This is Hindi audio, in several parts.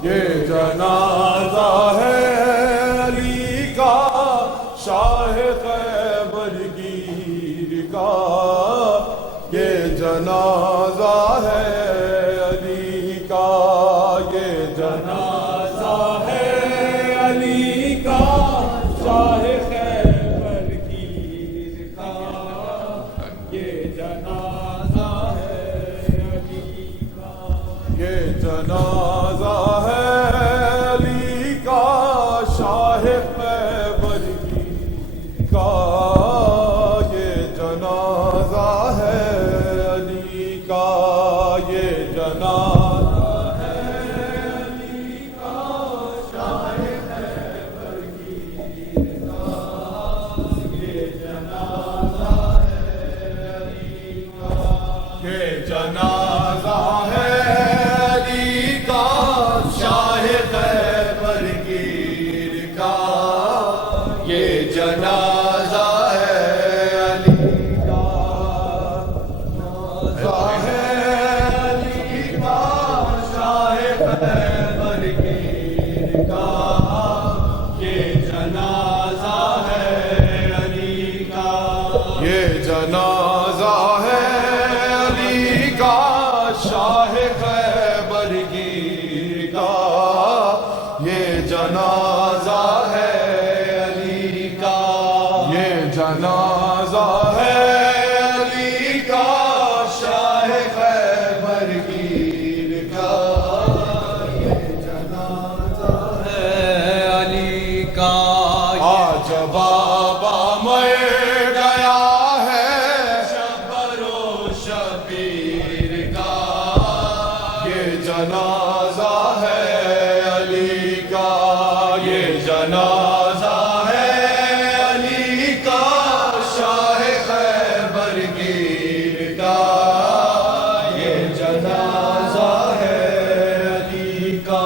ये जनाजा है अली का, शाह खैबर गिर का। ये जनाजा है अली का, ये जनाजा है अली का, शाह खैबर गिर का। ये जनाजा है अली का, ये जनाजा है अली का, शाह खैबर गिर का। ये जनाजा है अली का, ये जनाजा है अली का, शाह खैबर गिर का। ये जनाजा है अली का, ये जनाजा है अली का, शाह खैबर गिर का। ये जनाजा है अली का, जनाजा है अली का, शाह खैबर गिर का। ये जनाजा है अली का, ये जनाजा है अली का, शाह खैबर गिर का। ये जनाजा है अली का, ये जनाजा है अली का, शाह खैबर गिर का। ये जनाजा है अली का। आज बाबा मर गया है शबरो शबीर का। ये जनाजा है अली का, ये जनाजा है अली का, शाह खैबर गिर का। ये जनाजा है अली का।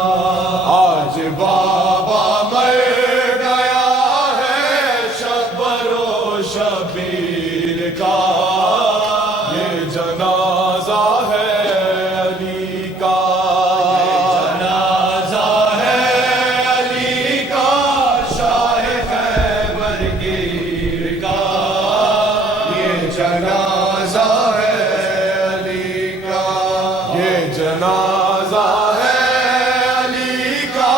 आज बाबा मर गया है शबरो शबीर का। ये जनाजा है अली का, जनाजा है अली का, शाह खैबर गिर का। ये जनाजा है अली का, ये जनाजा है अली का,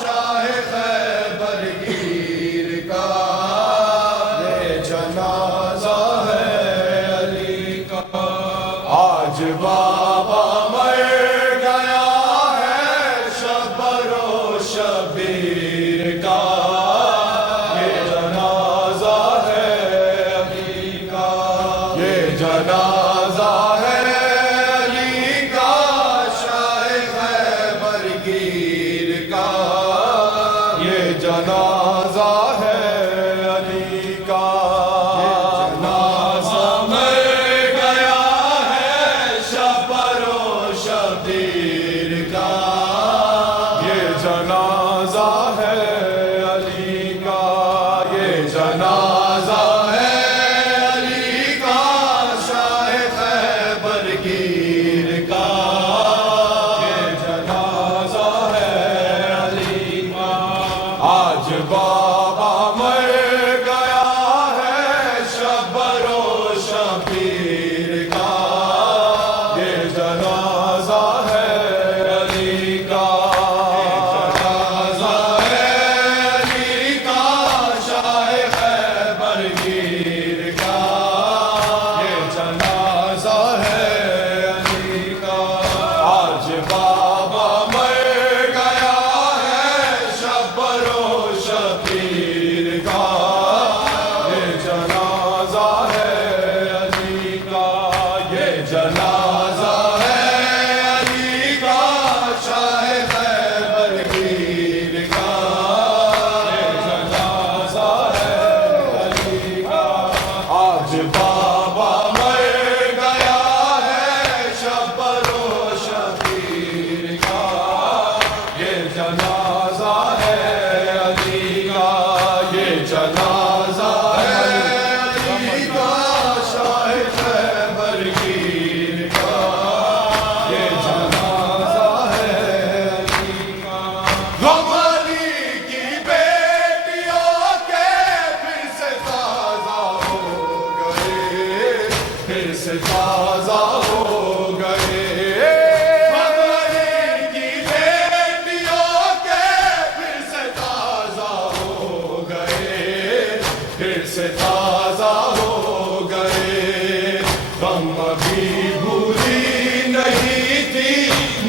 शाह खैबर गिर का। ये जनाजा है अली का। आज बाबा मर गया है शबरो शबीर का। ये जनाजा है अली का, ये जनाजा है अली का, शाह खैबर गिर का। ये जनाजा है अली का। जनाजा मर गया है शबरो शबीर का। ये जनाजा है अली का, ये जनाजा है अली का, शाह खैबर गिर का। ये जनाजा है अली का। आज बाबा मर गया है शबरो शबीर का। ये जनाजा है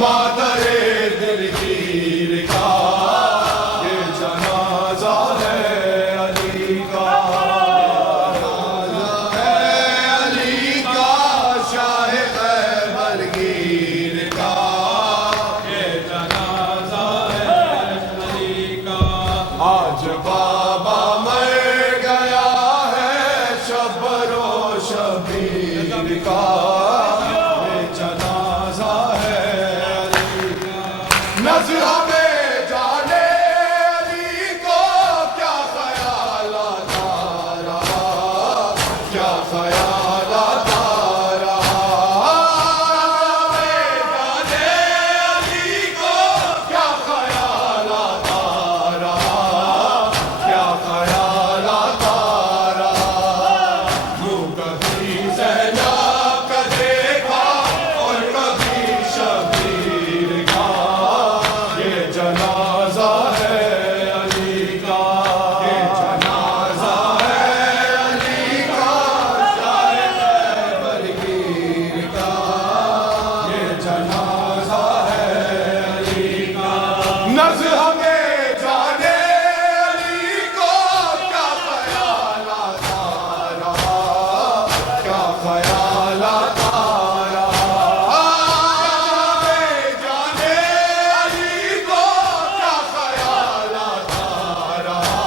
मातरे दिलगीर का ये जनाजा है अली का, जनाजा है अली का, शाह खैबरगीर का, ये जनाजा है अली का। आज बाबा मर गया है शब्बरो शबीर का, नज़र हमें जाने अली को क्या ख्याल आता रहा, क्या ख्याल आता रहा, हमें जाने अली को क्या ख्याल आता रहा, क्या ख्याल आता रहा। यूं कभी ज़ैनब का देखा और कभी शबीर का, जनाजा है अली का, ये जनाजा है अली का, शाह खैबरगीर का, ये जनाजा है अली का। नज़र हमें जाने अली को क्या ख्याल आता रहा, क्या ख्याल आता रहा, हमें जाने अली को क्या ख्याल आता रहा,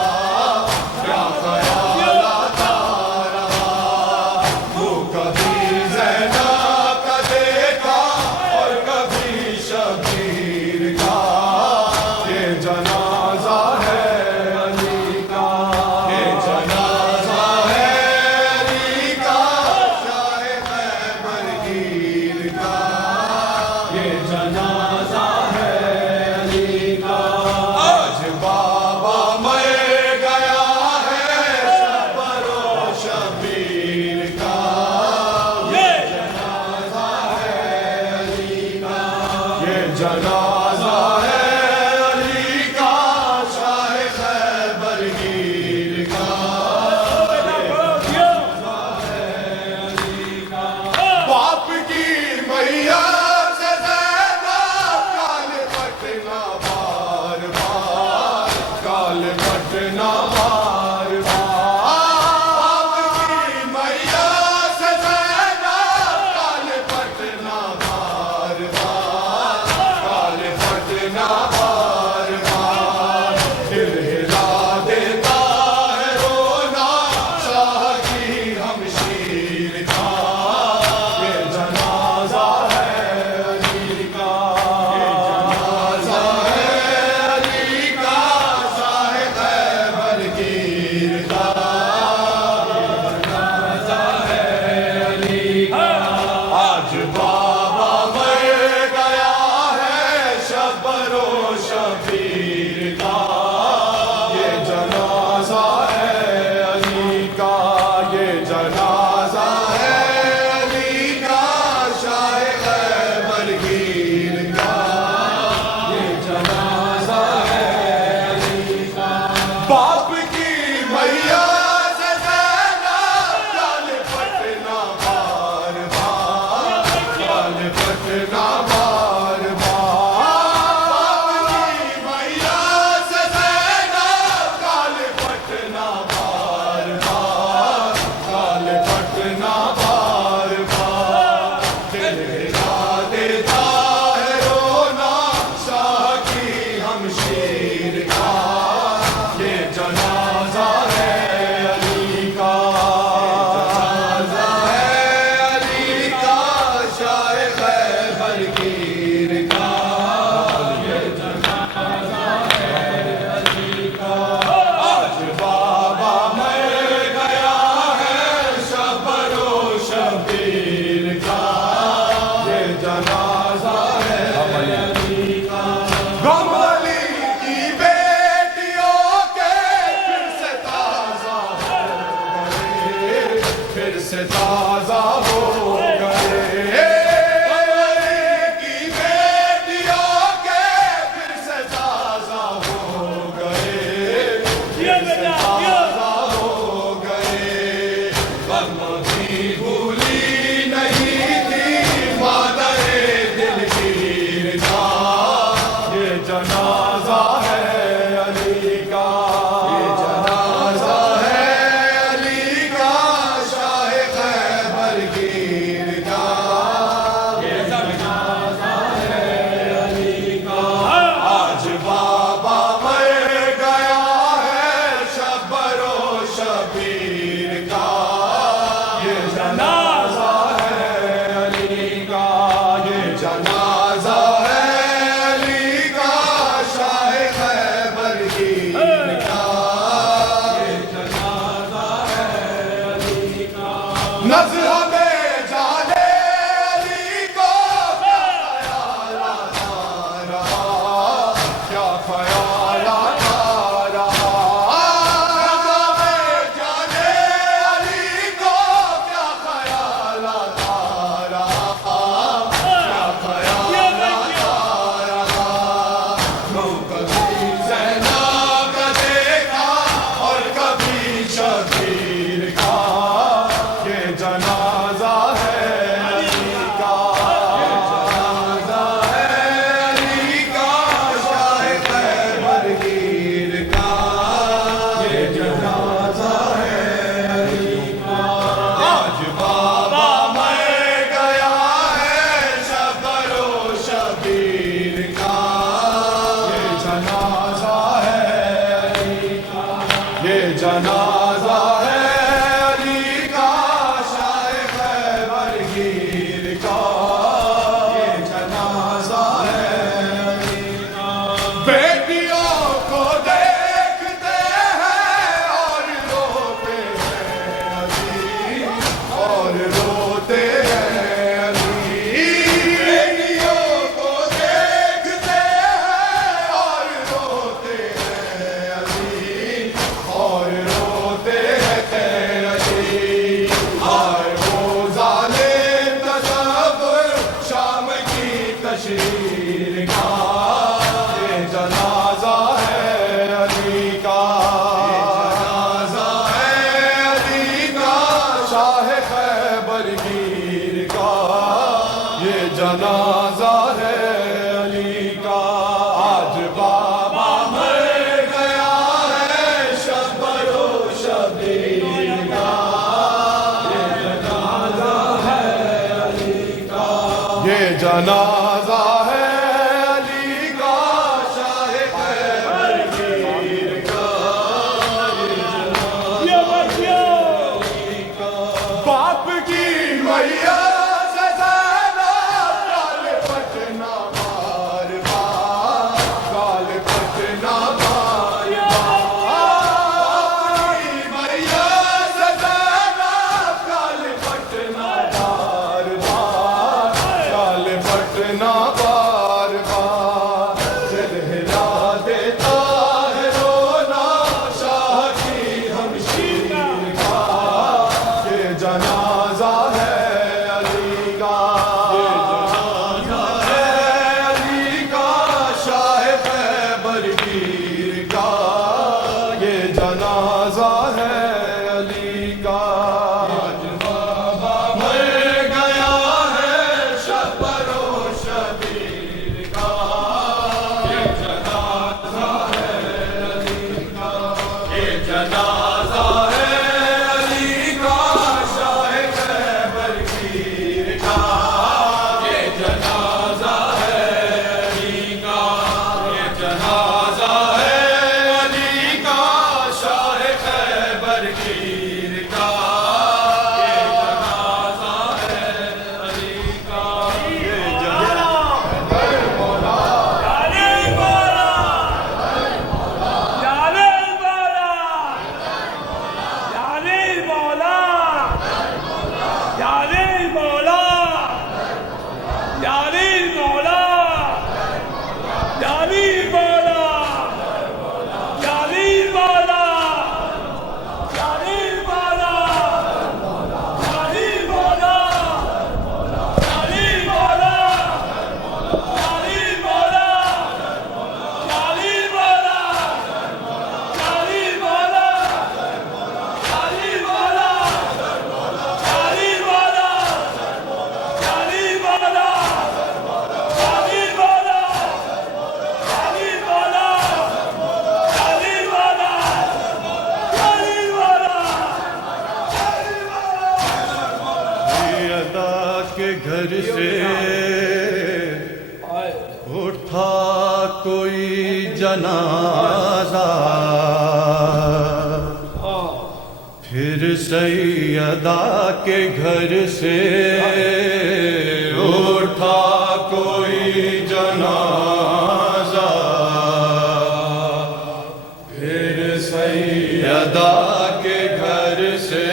क्या ख्याल आता रहा। वो कभी ज़ैनब का देखा और कभी शबीर का, ये जनाजा है अली का, ये जनाजा है अली का, शाह खैबरगीर का, ये जनाजा है अली का। आज बाबा मर गया है शब्बरो शबीर का, ये जनाजा है अली का, ये जनाजा है अली का, शाह खैबरगीर का, बाप की मैया से ज़ैनब काल पटना बार बार, काल पटना बार बार, बाप की मैया से ज़ैनब काल पटना बार बार, काल पटना बलगीर का, ये जनाजा है अली का, जनाजा है अली का, शाह खैबर गिर का, ये जनाजा है अली का। आज बाबा मर गया है शबरो शबीर का, ये जनाजा है अली का, ये जनाजा है अली का, शाह खैबर गिर का, ये जनाजा अली का। बाप की मैया से ज़ैनब गाल पटना बार बार, गाल पटना बार बार, मैया से ज़ैनब गाल पटना बार बार, गाल पटना बार बार। जलहरा देता है रोना शाह की हमशीर का, ये जनाजा है अली का, ये जनाजा है अली का, शाह खैबर गिर का, ये जनाजा है अली का। आज बाबा मर गया है शबरो शबीर का, ये जनाजा है अली का, ये जनाजा है अली का, शाह खैबर गिर का, ये जनाजा है अली का, ये जनाजा है अली का, शाह खैबर गिर का, ये जनाजा है अली का, ये अदा के घर से उठा कोई जनाजा, फिर सैयदा के घर से उठा कोई जनाजा, फिर सैयदा के घर से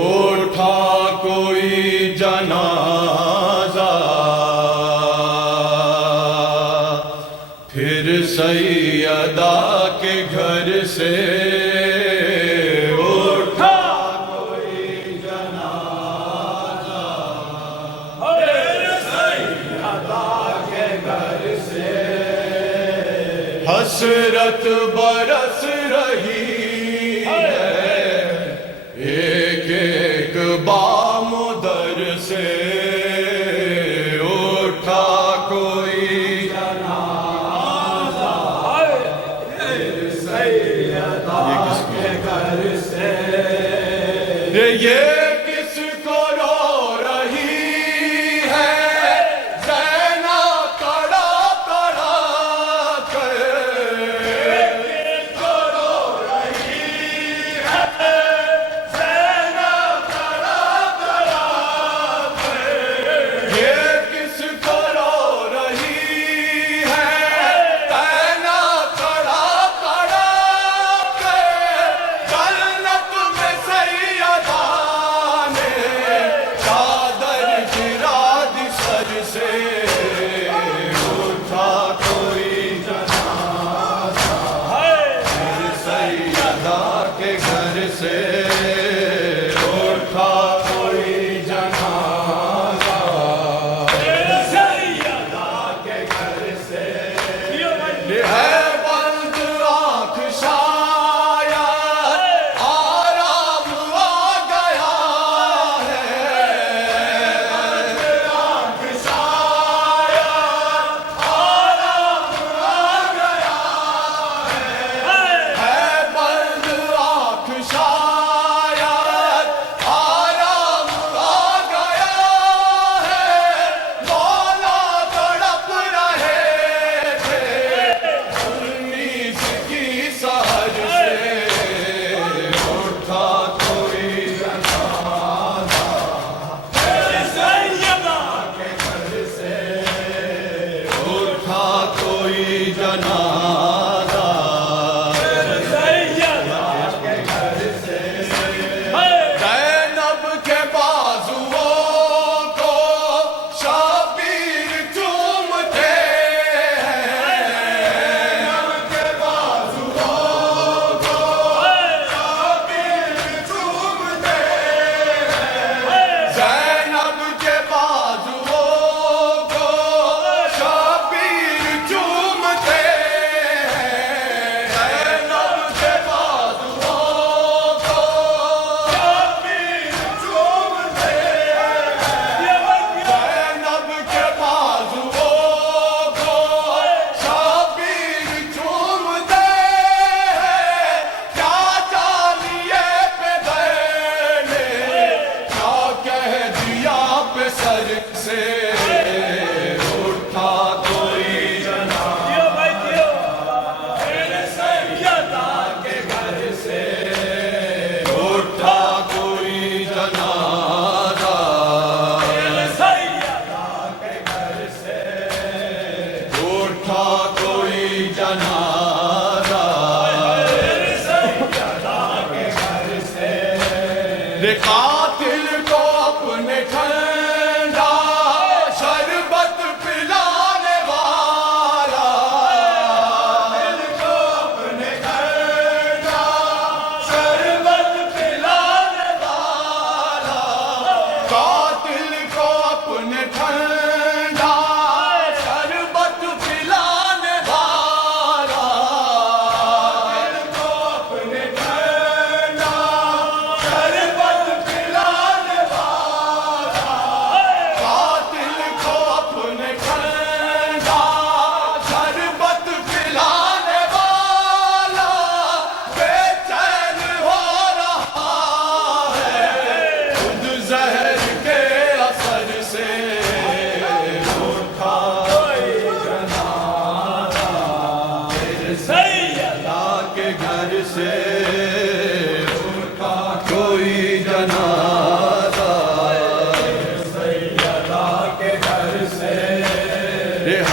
उठा कोई जनाजा, फिर सैयदा के घर से उठा कोई जनाजा, फिर सैयदा के घर से हसरत बरस रही है, एक एक बामुदर से उठा कोई जनाजा, फिर सैयदा के घर से। ये किसको रो रही है ज़ैनब तड़ा तड़ा कर, किसको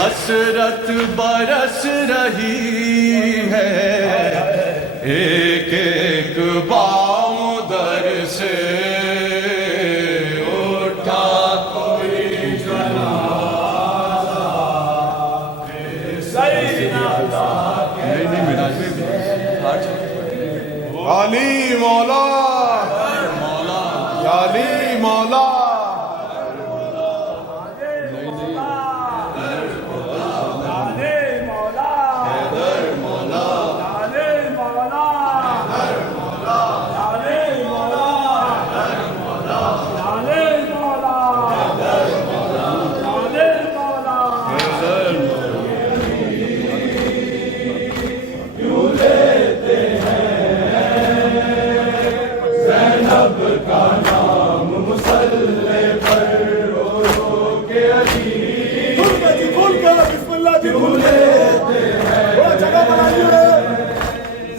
हसरत बरस रही है, एक एक बाम दर से उठा कोई जनाजा। नहीं मिराज में अली मौला, अली मौला,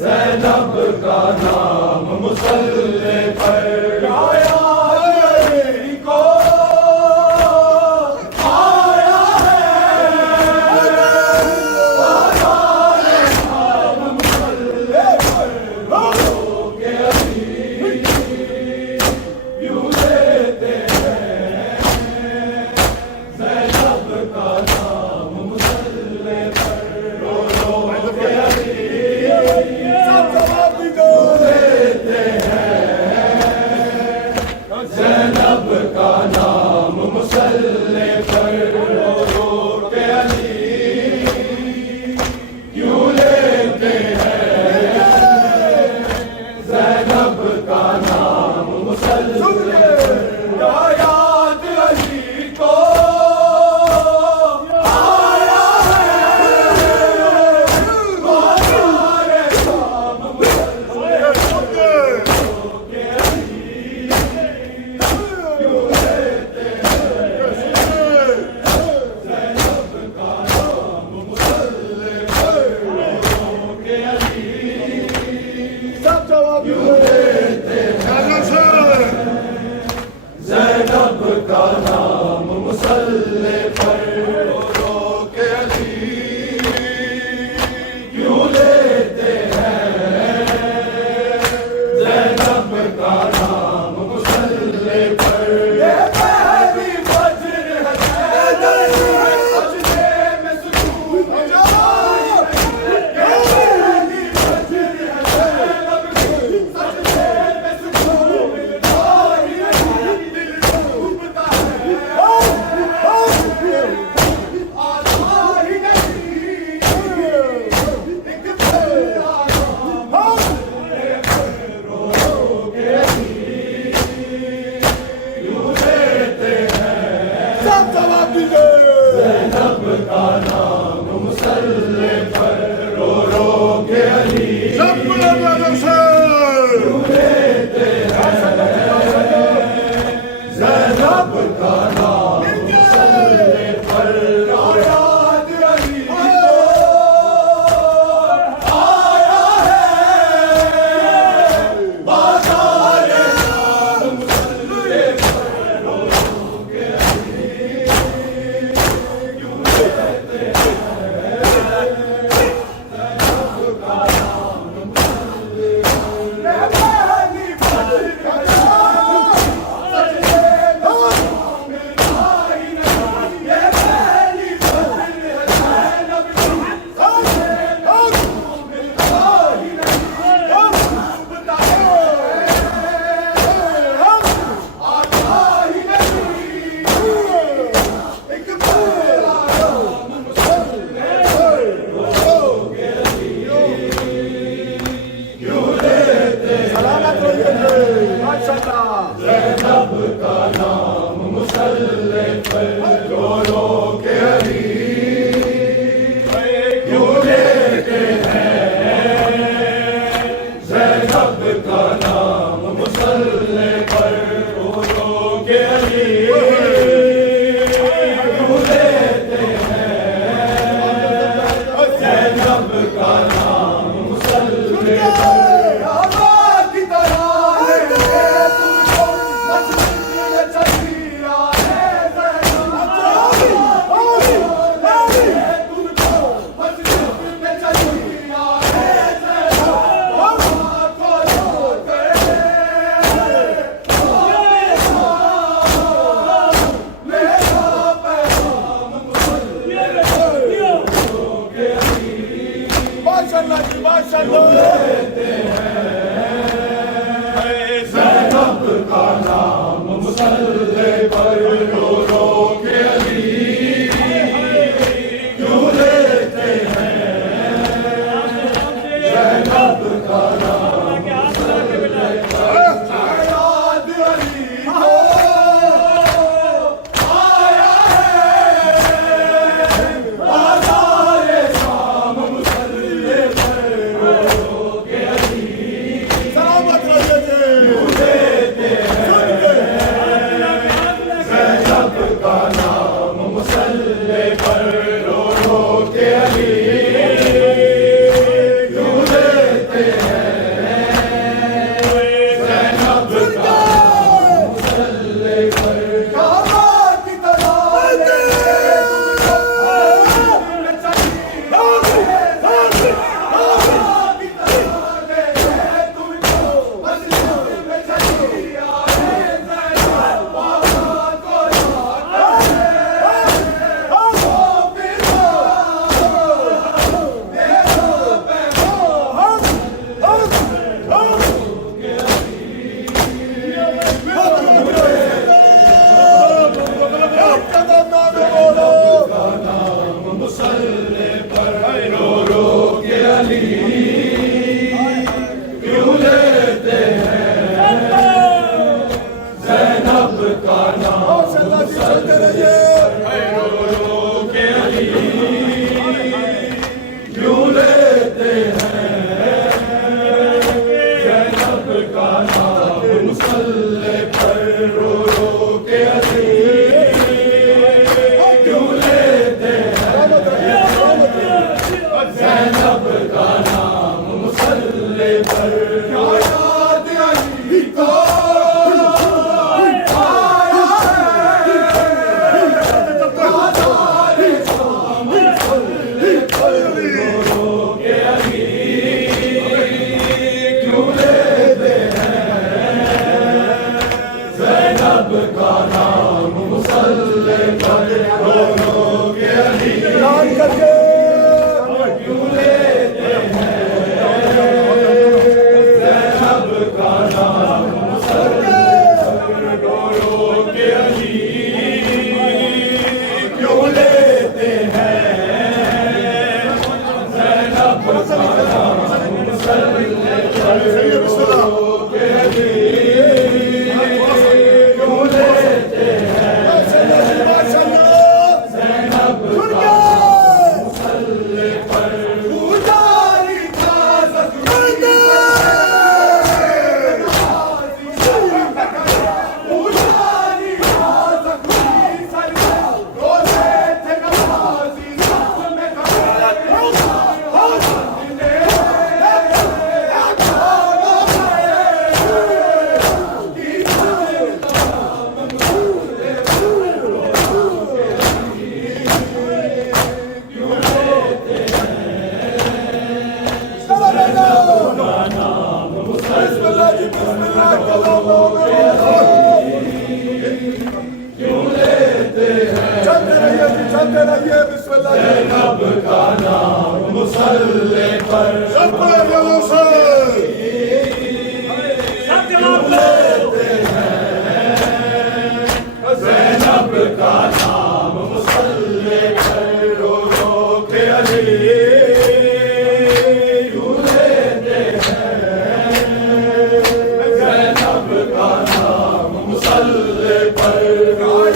ज़ैनब का नाम मुसल्ले पर आया है को आया है नाम मुसल्ले पर के अली यूं लेते हैं। ज़ैनब का नाम मुसल्ले पर के अली माशाल्लाह जी माशाल्लाह। ज़ैनब का नाम मुसल्ले पर रो रो के अली क्यों लेते हैं। ज़ैनब का नाम मुसल्ले पर याद अली को आया है। बाज़ारे शाम मुसल्ले पर रो रो के अली सलामत रहिए। ज़ैनब का नाम मुसल्ले पर रो रो के अली क्यों लेते हैं। ज़ैनब का मुसल्ले पर काबा की मुसल्ले पर रो रो के अली क्यों लेते हैं। ज़ैनब का नाम मुसल्ले पर रो रो के अली क्यों लेते हैं। ज़ैनब का नाम मुसल्ले पर रो रो के अली क्यों लेते हैं। ज़ैनब का नाम मुसल्ले पर याद अली को आया है। बाज़ारे शाम मुसल्ले पर रो रो के अली क्यों लेते हैं। ज़ैनब का नाम मुसल्ले पर रो रो के अली ऐलान करके क्यों लेते हैं। ज़ैनब का नाम मुसल्ले पर रो रो के अली क्यों लेते हैं। ज़ैनब का नाम मुसल्ले पर रो रो के अली क्यों लेते हैं। ज़ैनब का मुसल्ले पर उजारी था ज़ख्मी उजारी था ज़ख्मी सर रोज़े थे नमाज़ी ज़ख्म में बिस्मिल्लाह जी बिस्मिल्लाह क्यों लेते हैं। चलते रहिए जी चलते रहिए। बिस्मिल्लाह जी ज़ैनब का नाम मुसल्ले पर सब पढ़े लोगों से ज़ैनब का नाम मुसल्ले पर रो रो के अली क्यों लेते हैं। ज़ैनब का नाम मुसल्ले पर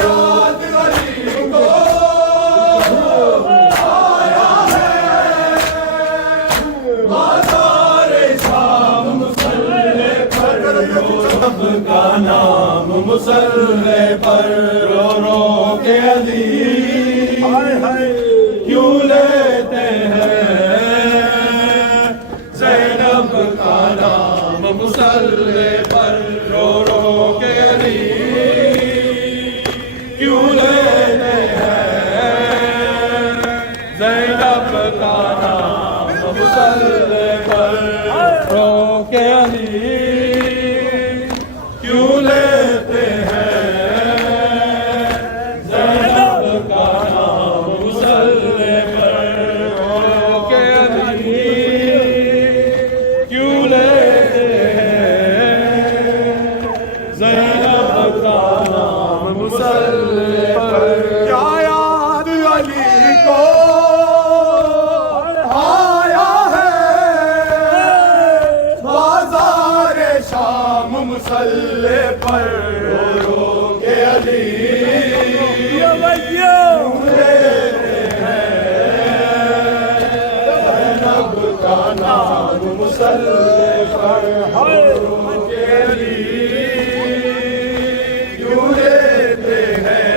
याद अली को आया है। बाज़ारे शाम मुसल्ले पर ज़ैनब का नाम मुसल्ले पर रो रो के अली क्यों लेते हैं। ज़ैनब का नाम मुसल्ले पर रो रो के अली क्यों लेते हैं। ज़ैनब का नाम मुसल्ले पर रो के अली क्यों लेते हैं। ज़ैनब का नाम मुसल्ले पर रो के अली को आया है बाजार शाम मुसल्ले पर रो रो के अली ज़ैनब का नाम मुसल्ले पर रो के अली क्यों लेते हैं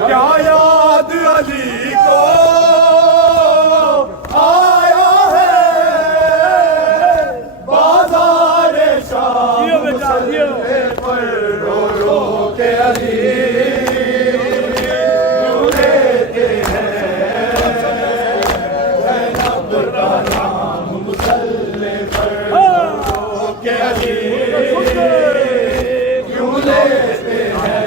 क्या याद अली को आया है बाजार शाम मुसल्ले पर रो रो के अली क्यों लेते हैं ज़ैनब का नाम मुसल्ले पर रो के अली क्यों लेते हैं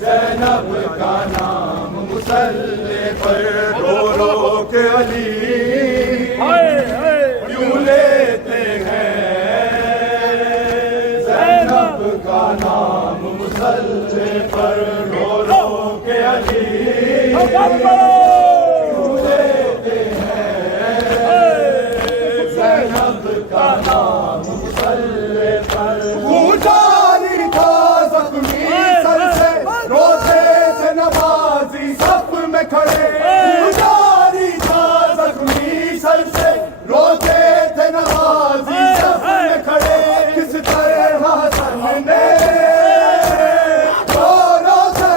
ज़ैनब का नाम मुसल्ले पर रो रो के अली क्यों लेते हैं ज़ैनब का नाम मुसल्ले पर रो रो के अली क्यों लेते हैं ज़ैनब का नाम मुसल्ले पर पुजारी था ज़ख्मी सर से रोते थे नमाज़ी सफ में खड़े पुजारी था ज़ख्मी सर से रोते थे नमाज़ी सफ में खड़े किस तरह हसन ने जोरों से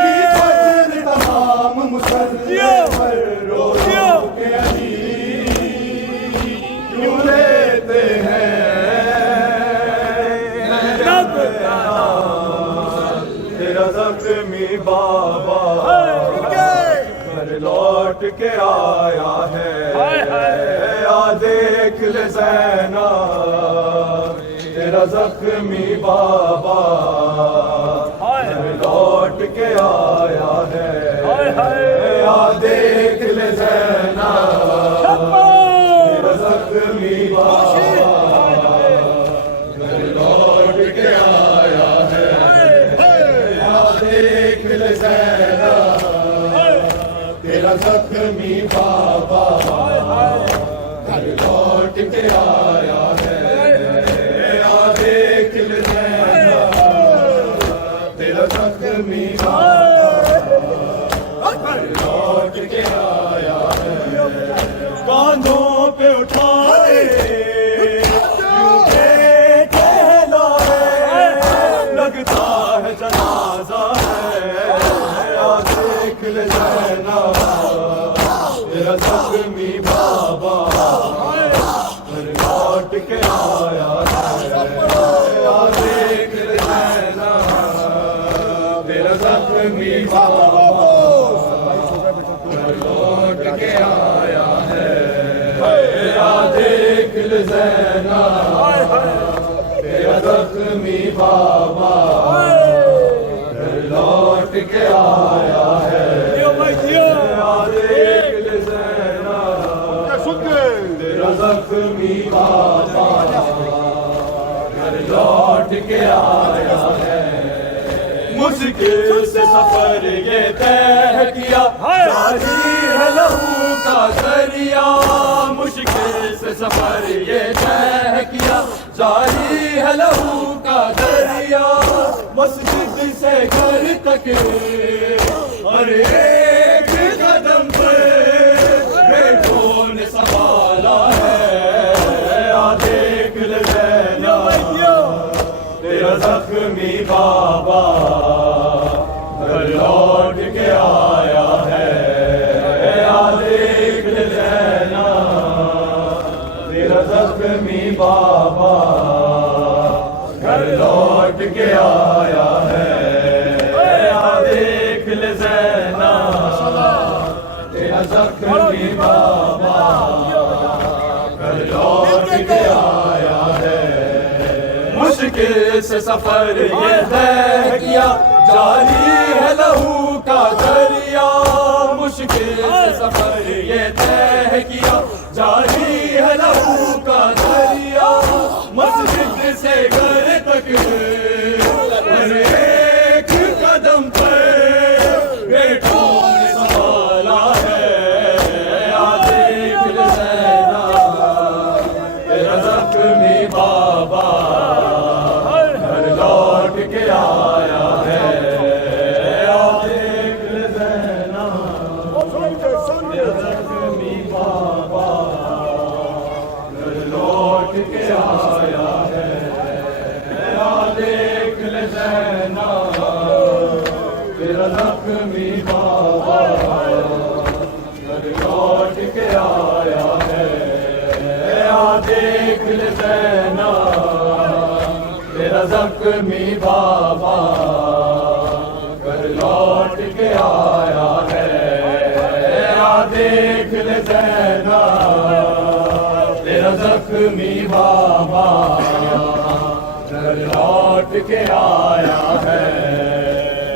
की फजल तमाम मुसल्ले पर रो रो के अली क्यों लेते हैं तेरा ज़ख्मी बाबा घर लौट के आया है या देख ले ज़ैनब तेरा ज़ख्मी बाबा घर लौट के आया है या देख ले ज़ैनब तेरा ज़ख्मी बाबा घर लौट के आया है या देख ले ज़ैनब तेरा ज़ख्मी बाबा घर लौट के आया है या देख ले ज़ैनब तेरा ज़ख्मी बाबा घर लौट के आया है कांधों पे उठाए लगता है जनाजा है या देख ले ज़ैनब तेरा ज़ख्मी बाबा घर लौट के आया है या देख ले ज़ैनब तेरा ज़ख्मी बाबा घर लौट के आया है या देख ले ज़ैनब तेरा ज़ख्मी बाबा घर लौट के आया है या देख ले ज़ैनब तेरा ज़ख्मी बाबा घर लौट के आया है मुश्किल से सफर ये तय किया जारी है लहू का दरिया मुश्किल से सफर ये तय किया जारी है लहू का दरिया मस्जिद से घर तक हर एक कदम पर बेटों ने संभाला है या देख ले ज़ैनब तेरा ज़ख्मी बाबा घर लौट के आया है या देख ले ज़ैनब तेरा ज़ख्मी बाबा घर लौट के आया है या देख ले ज़ैनब तेरा ज़ख्मी बाबा घर लौट के आया है मुश्किल से सफर ये तय किया जारी है लहू का दरिया मुश्किल से सफर ये तय किया जारी है लहू का दरिया मस्जिद से हर एक कदम पर बेटों ने संभाला है। आज देख ले ज़ैना तेरा ज़ख्मी बाबा घर लौट के आया है। आज देख ले ज़ैना तेरा ज़ख्मी बाबा घर लौट के आया है। आज देख ले ज़ैना तेरा ज़ख्मी बाबा घर लौट के आया है। आज देख ले ज़ैना तेरा ज़ख्मी बाबा घर लौट के आया है। आज देख ले ज़ैना तेरा ज़ख्मी बाबा घर लौट के आया है।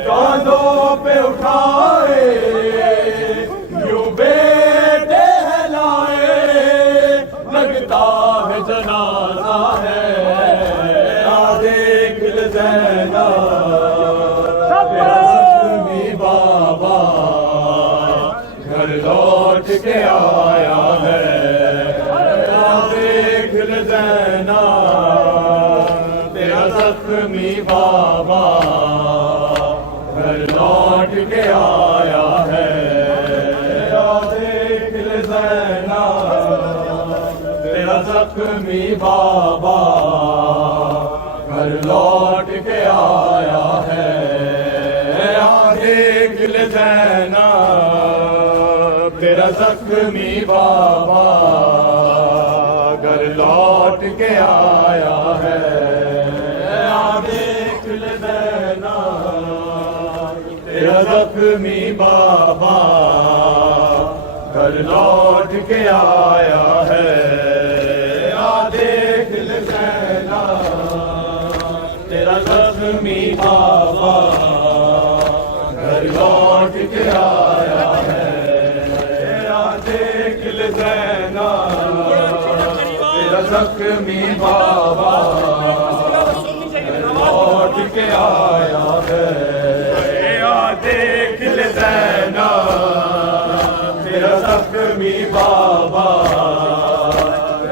कांधों पे उठाए यूं बेटे लाए लगता है जनाजा है। आ देख ले ज़ैना तेरा ज़ख्मी बाबा घर लौट के आया है। आ देख ले ज़ैना तेरा ज़ख्मी बाबा घर लौट के आया है। आ देख ले ज़ैना तेरा ज़ख्मी बाबा घर लौट के आया है। आ देख ले ज़ैना तेरा ज़ख्मी बाबा घर लौट के आया है। आ देख ले ज़ैना तेरा ज़ख्मी बाबा घर लौट के आया है। आ देख ले ज़ैना तेरा ज़ख्मी बाबा घर लौट के आया है। आ देख ले ज़ैना तेरा ज़ख्मी बाबा लौट के आया है। आ देख ले ज़ैना तेरा ज़ख्मी बाबा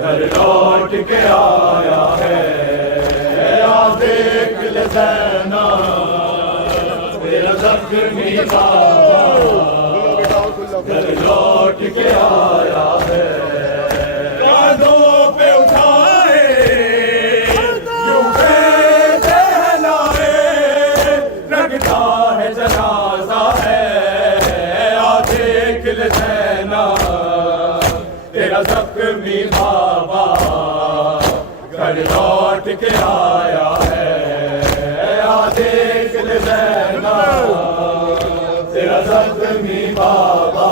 घर लौट के आया है। आ देख ले ज़ैना तेरा ज़ख्मी बाबा घर लौट के आया है। कांधों पे उठाए यूं बेटे लाए लगता है जनाजा है। आ देख ले ज़ैना तेरा ज़ख्मी बाबा घर लौट के आया है। आ देख ले ज़ैना तेरा ज़ख्मी बाबा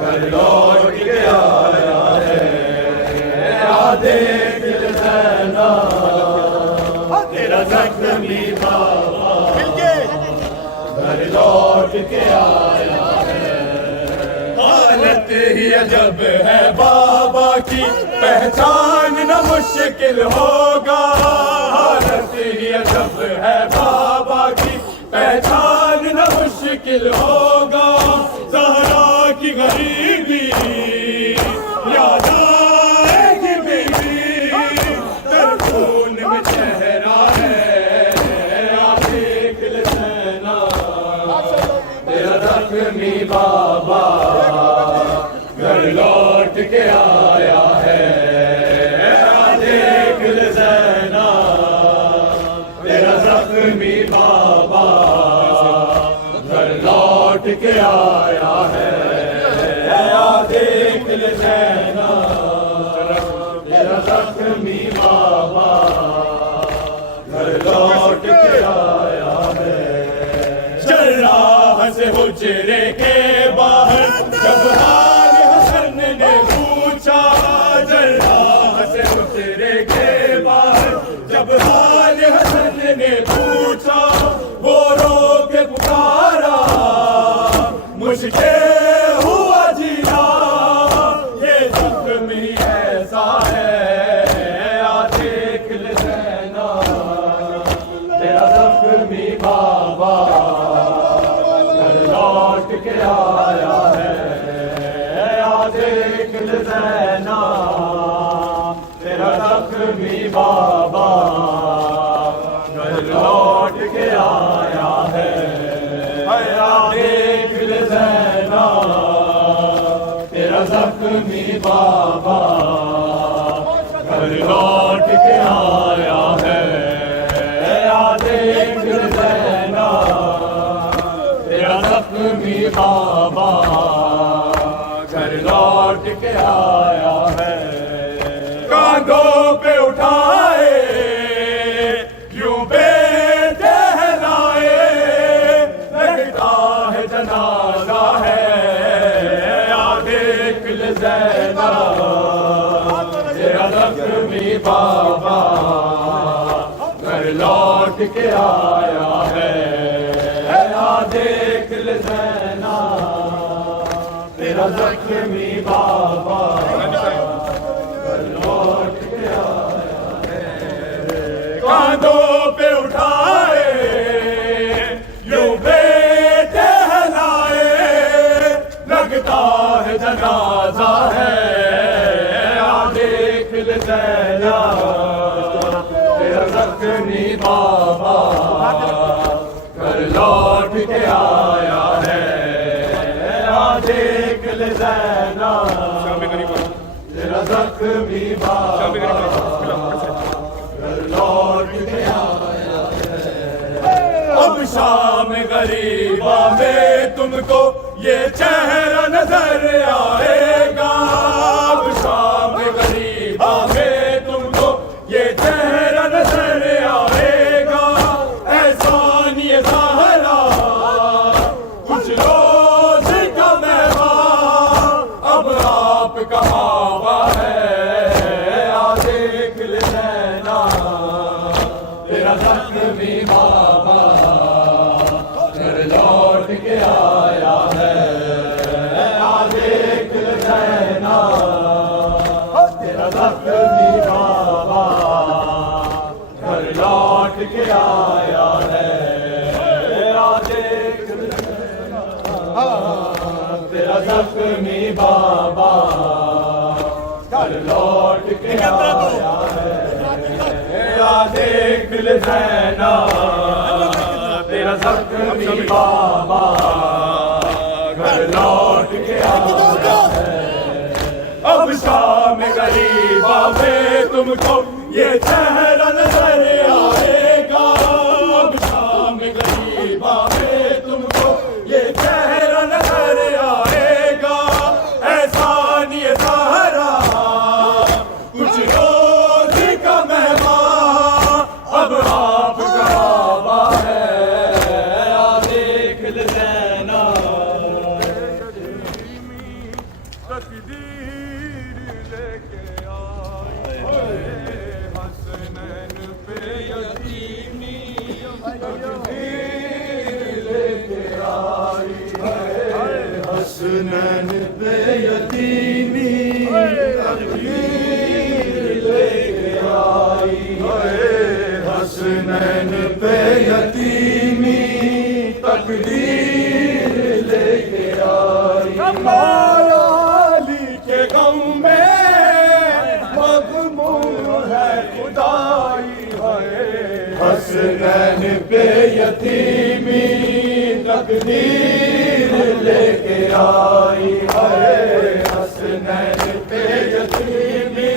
घर लौट के आया है। आ देख ले ज़ैना तेरा ज़ख्मी बाबा घर लौट के आया है। हालत ही अजब है बाबा की पहचान न मुश्किल होगा। हालत ही अजब है बाबा की पहचान न मुश्किल होगा। ज़हरा की गरीबी याद आएगी बीवी तेरे खून में चेहरा है। आ देख ले ज़ैना तेरा ज़ख्मी बाबा घर लौट के आया है। आ देख ले ज़ैना तेरा ज़ख्मी बाबा घर लौट के आया है। आ देख ले ज़ैना तेरा ज़ख्मी बाबा घर लौट के आया है। जर्राह से हुजरे के बाहर जब हाल हसन ने पूछा। जर्राह से हुजरे के बाहर जब हाल हसन ने पूछा। वो रो के पुकारा मुश्किल हुआ जीना ये ज़ख्मी ऐसा है। आ देख ले ज़ैना जख्मी बाबा घर लौट के आया है। देख ज़ैना तेरा जख्मी बाबा घर लौट के आया है। कांधों पे उठाए यूं बेटहलाए लगता है जनाजा है। देख ज़ैना तेरा जख्मी बाबा घर लौट के आया है। देख ज़ैना तेरा जख्मी बाबा घर लौट के आया है। कांधों पे उठाए यूं बेटहलाए लगता है जनाजा है। देख ज़ैना तेरा जख्मी बाबा घर लौट के आया है। देख ज़ैना तेरा जख्मी बाबा घर लौट के आया है। अब शाम गरीबा में तुमको ये चेहरा नजर आएगा। अब शाम गरीबा में तुमको ये चेहरा नजर आएगा। एहसान ये ज़हरा कुछ रोज का मेहमान अब आपका बाबा है। देख ज़ैना तेरा जख्मी बाबा घर लौट के आया है। देख ज़ैना तेरा जख्मी बाबा घर लौट के आया है। देख तेरा जख्मी बाबा घर लौट के आया है। देख ज़ैना तेरा जख्मी बाबा घर लौट के आया है। अब शाम गरीबा में तुमको ये चेहरा नजर आएगा। अब शाम गरीबा में तुमको ये चेहरा नजर आएगा। एहसान ये ज़हरा कुछ रोज का मेहमान अब आपका बाबा है। देख ज़ैना तकदीर लेके आई हसनैन पे यतीमी। तकदीर लेके आई हसनैन पे यतीमी। तकदीर लेके आई हसनैन पे यतीमी। तकदीर लेके आई के गम में मग़मूम है खुदाई है। हसनैन पे यतीमी तकदीर लेके आई है। हसनैन पे यतीमी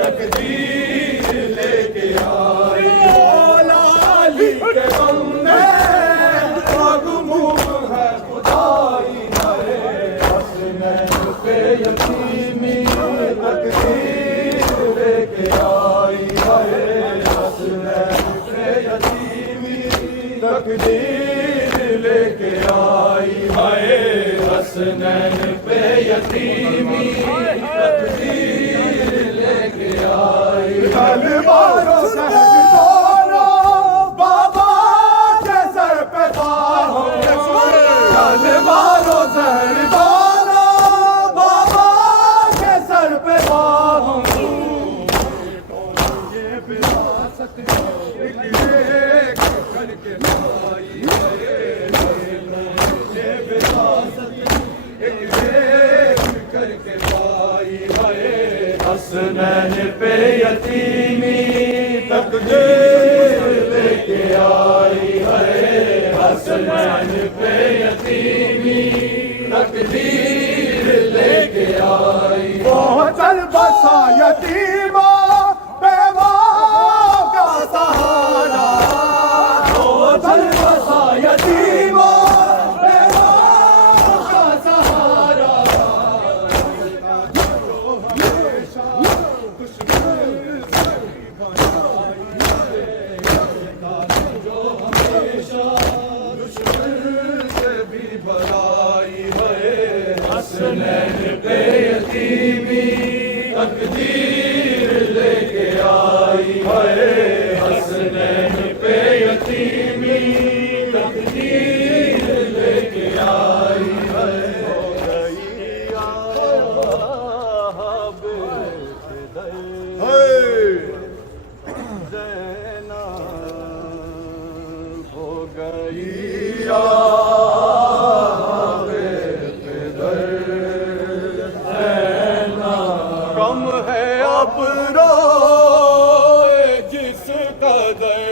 तकदीर लेके आई। लाली के गम में मग़मूम है खुदाई है। हसनैन पे यतीमी तकदीर लेके आई है। हसनैन पे यतीमी तकदीर लेके आई है। हसनैन पे यतीमी तकदीर लेके आई। तलवारों से बाबा के सर पे बाहों। तलवारों से हसनैन पे यतीमी तकदीर लेके आई है। हसनैन पे यतीमी तकदीर लेके आई बसा यतीमों बेवाओं का सहारा, ओ चल बसा यतीमों बेवाओं का सहारा, हसनैन पे यतीमी तकदीर लेके आई है, हसनैन पे यतीमी तकदीर लेके आई है। हो गई कम है अब रोए जिस कदर